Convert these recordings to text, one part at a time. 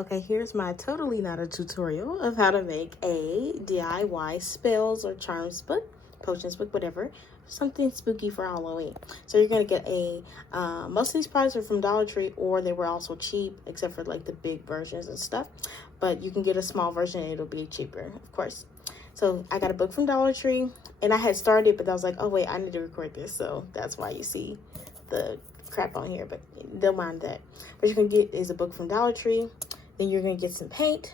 Okay, here's my totally not a tutorial of how to make a DIY spells or charms book, potions book, whatever. Something spooky for Halloween. So you're going to get most of these products are from Dollar Tree, or they were also cheap, except for like the big versions and stuff. But you can get a small version and it'll be cheaper, of course. So I got a book from Dollar Tree, and I had started, but I was like, oh wait, I need to record this. So that's why you see the crap on here, but don't mind that. What you're going to get is a book from Dollar Tree. Then you're going to get some paint.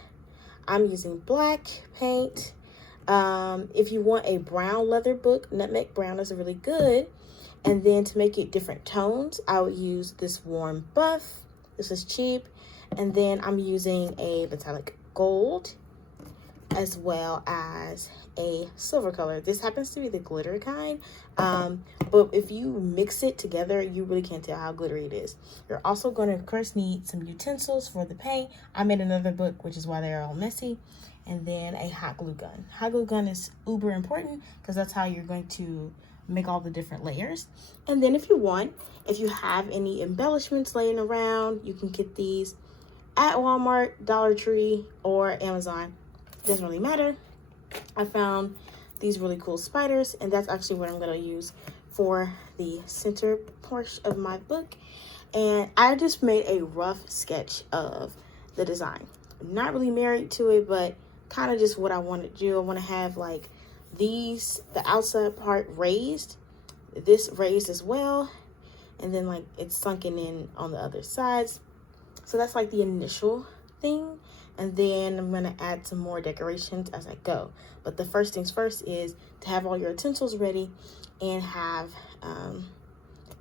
I'm using black paint. If you want a brown leather book, nutmeg brown is really good. And then to make it different tones, I would use this warm buff. This is cheap. And then I'm using a metallic gold as well as a silver color. This happens to be the glitter kind, but if you mix it together, you really can't tell how glittery it is. You're also going to, of course, need some utensils for the paint. I made another book, which is why they're all messy. And then a hot glue gun. Hot glue gun is uber important because that's how you're going to make all the different layers. And then if you have any embellishments laying around, you can get these at Walmart, Dollar Tree, or Amazon. Doesn't really matter. I found these really cool spiders, and that's actually what I'm going to use for the center portion of my book. And I just made a rough sketch of the design. I'm not really married to it, but kind of just what I want to do. I want to have like the outside part raised, this raised as well, and then like it's sunken in on the other sides. So that's like the initial thing. And then I'm going to add some more decorations as I go. But the first things first is to have all your utensils ready and have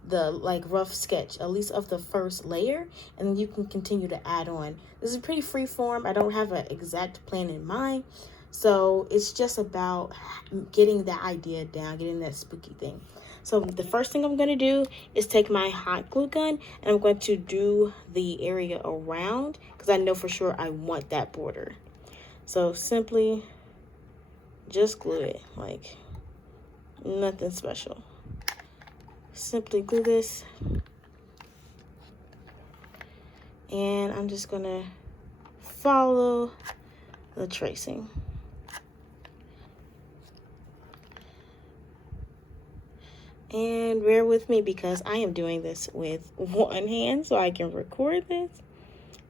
the like rough sketch, at least of the first layer. And then you can continue to add on. This is pretty free form. I don't have an exact plan in mind. So it's just about getting that idea down, getting that spooky thing. So the first thing I'm going to do is take my hot glue gun and I'm going to do the area around because I know for sure I want that border. So simply just glue it, like nothing special. Simply glue this. And I'm just going to follow the tracing. And bear with me because I am doing this with one hand so I can record this.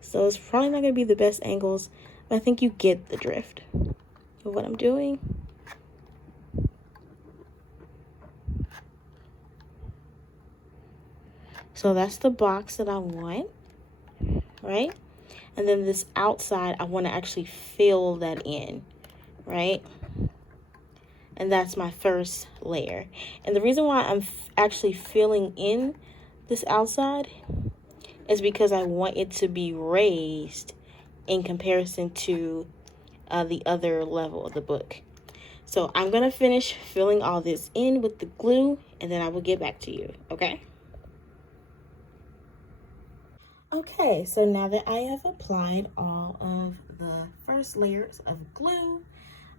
So it's probably not going to be the best angles, but I think you get the drift of what I'm doing. So that's the box that I want, right? And then this outside, I want to actually fill that in, right? And that's my first layer. And the reason why I'm actually filling in this outside is because I want it to be raised in comparison to the other level of the book. So I'm going to finish filling all this in with the glue, and then I will get back to you, okay? Okay, so now that I have applied all of the first layers of glue,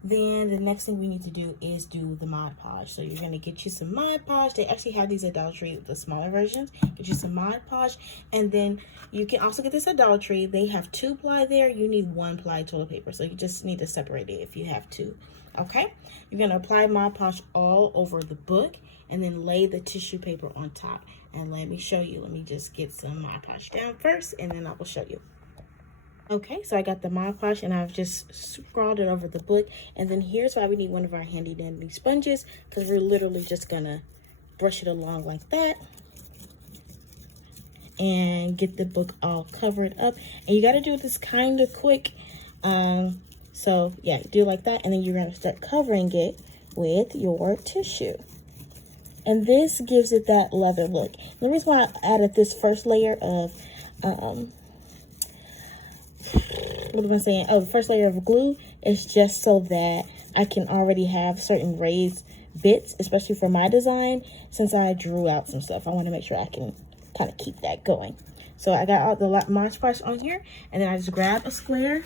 then the next thing we need to do is do the Mod Podge. So you're going to get you some Mod Podge. They actually have these at Dollar Tree, the smaller versions. Get you some Mod Podge. And then you can also get this at Dollar Tree. They have 2-ply there. You need 1-ply toilet paper. So you just need to separate it if you have 2. Okay? You're going to apply Mod Podge all over the book and then lay the tissue paper on top. And let me show you. Let me just get some Mod Podge down first, and then I will show you. Okay, so I got the Mod Podge and I've just scrawled it over the book. And then here's why we need one of our handy dandy sponges, because we're literally just gonna brush it along like that and get the book all covered up. And you gotta do this kind of quick. So yeah, do it like that, and then you're gonna start covering it with your tissue. And this gives it that leather look. The reason why I added this first layer of what am I saying? Oh, the first layer of glue is just so that I can already have certain raised bits, especially for my design, since I drew out some stuff. I want to make sure I can kind of keep that going. So I got all the Mod Podge on here, and then I just grab a square,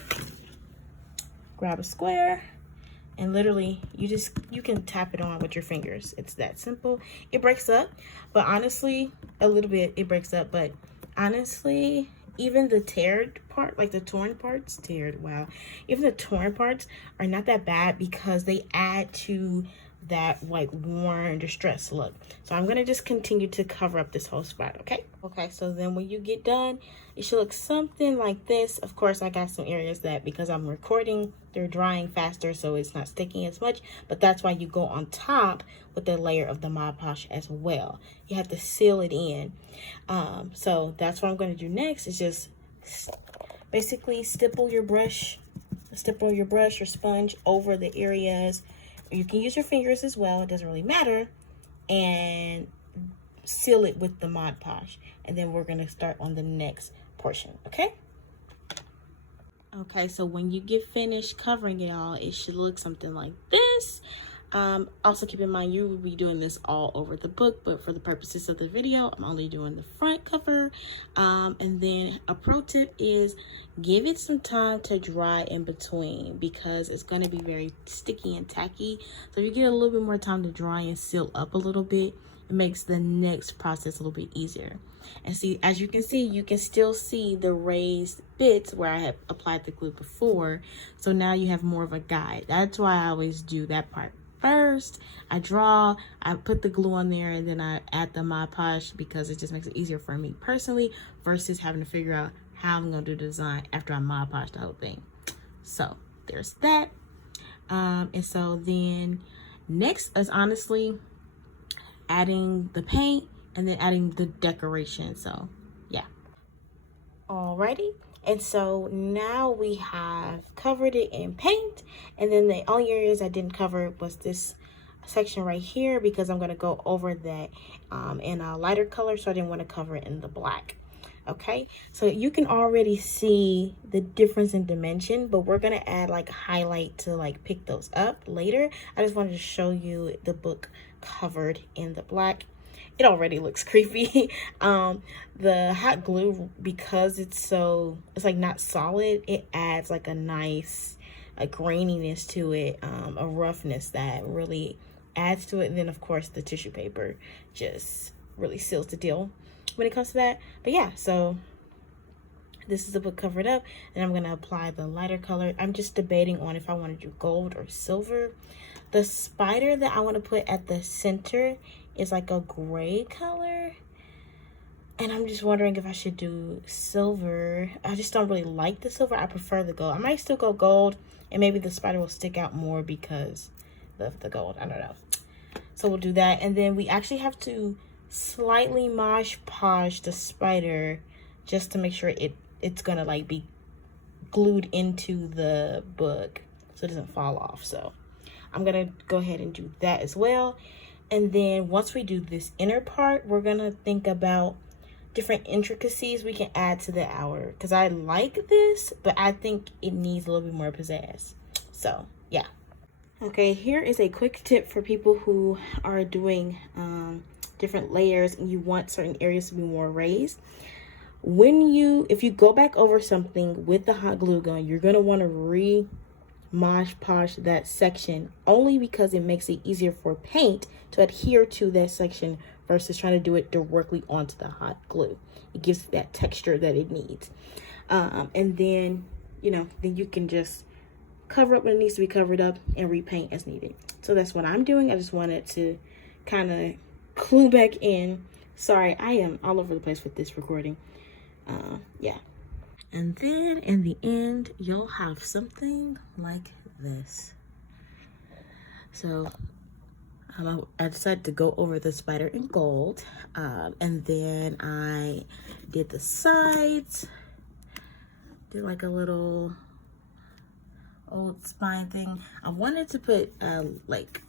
and literally you can tap it on with your fingers. It's that simple. It breaks up, but honestly, a little bit it breaks up, but honestly, even the teared part, like the torn parts, wow. Even the torn parts are not that bad because they add to that like worn distressed look. So I'm gonna just continue to cover up this whole spot, okay? Okay, so then when you get done, it should look something like this. Of course, I got some areas that, because I'm recording, they're drying faster, so it's not sticking as much, but that's why you go on top with the layer of the Mod Podge as well. You have to seal it in. So that's what I'm gonna do next, is just basically stipple your brush, your sponge over the areas. You can use your fingers as well, it doesn't really matter, and seal it with the Mod Podge. And then we're gonna start on the next portion, okay? Okay, so when you get finished covering it all, it should look something like this. Also keep in mind, you will be doing this all over the book, but for the purposes of the video, I'm only doing the front cover. And then a pro tip is give it some time to dry in between, because it's going to be very sticky and tacky. So if you get a little bit more time to dry and seal up a little bit, it makes the next process a little bit easier. And see, as you can see, you can still see the raised bits where I have applied the glue before. So now you have more of a guide. That's why I always do that part first. I draw, I put the glue on there, and then I add the Mod Podge, because it just makes it easier for me personally versus having to figure out how I'm gonna do the design after I Mod Podge the whole thing. So there's that. And so then next is honestly adding the paint and then adding the decoration. So yeah. Alrighty. And so now we have covered it in paint, and then the only areas I didn't cover was this section right here, because I'm going to go over that in a lighter color, so I didn't want to cover it in the black. Okay, so you can already see the difference in dimension, but we're going to add like highlight to like pick those up later. I just wanted to show you the book covered in the black. It already looks creepy. The hot glue, because it's like not solid, it adds like a nice graininess to it, a roughness that really adds to it. And then of course the tissue paper just really seals the deal when it comes to that. But yeah, so this is the book covered up, and I'm gonna apply the lighter color. I'm just debating on if I want to do gold or silver. The spider that I want to put at the center is like a gray color, and I'm just wondering if I should do silver. I just don't really like the silver. I prefer the gold. I might still go gold, and maybe the spider will stick out more because of the gold. I don't know. So we'll do that, and then we actually have to slightly Mod Podge the spider just to make sure it's gonna like be glued into the book so it doesn't fall off. So I'm gonna go ahead and do that as well. And then once we do this inner part, we're gonna think about different intricacies we can add to the hour, because I like this, but I think it needs a little bit more pizzazz. So yeah. Okay, here is a quick tip for people who are doing different layers and you want certain areas to be more raised. If you go back over something with the hot glue gun, you're gonna want to Mod Podge that section, only because it makes it easier for paint to adhere to that section versus trying to do it directly onto the hot glue. It gives it that texture that it needs. And then, then you can just cover up what needs to be covered up and repaint as needed. So that's what I'm doing. I just wanted to kind of clue back in. Sorry, I am all over the place with this recording. Yeah. And then in the end, you'll have something like this. So I decided to go over the spider in gold. And then I did the sides. Did like a little old spine thing. I wanted to put like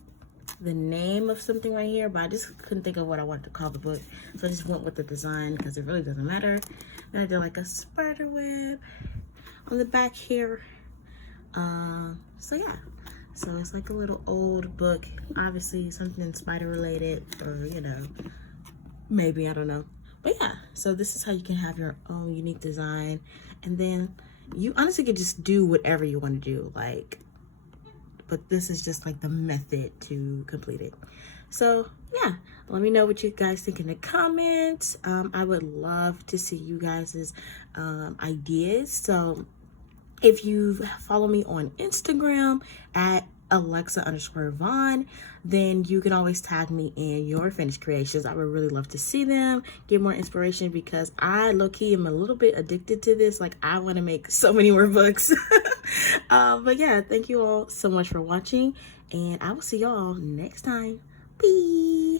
the name of something right here, but I just couldn't think of what I wanted to call the book. So I just went with the design because it really doesn't matter. Then I did like a spider web on the back here. So yeah, so it's like a little old book, obviously something spider related, or maybe, I don't know. But yeah, so this is how you can have your own unique design. And then you honestly could just do whatever you want to do, but this is just like the method to complete it. So yeah, let me know what you guys think in the comments. I would love to see you guys' ideas. So if you follow me on Instagram at Alexa_Vaughn, then you can always tag me in your finished creations. I would really love to see them, get more inspiration, because I low-key am a little bit addicted to this. Like, I want to make so many more books. But yeah, thank you all so much for watching, and I will see y'all next time. Bye.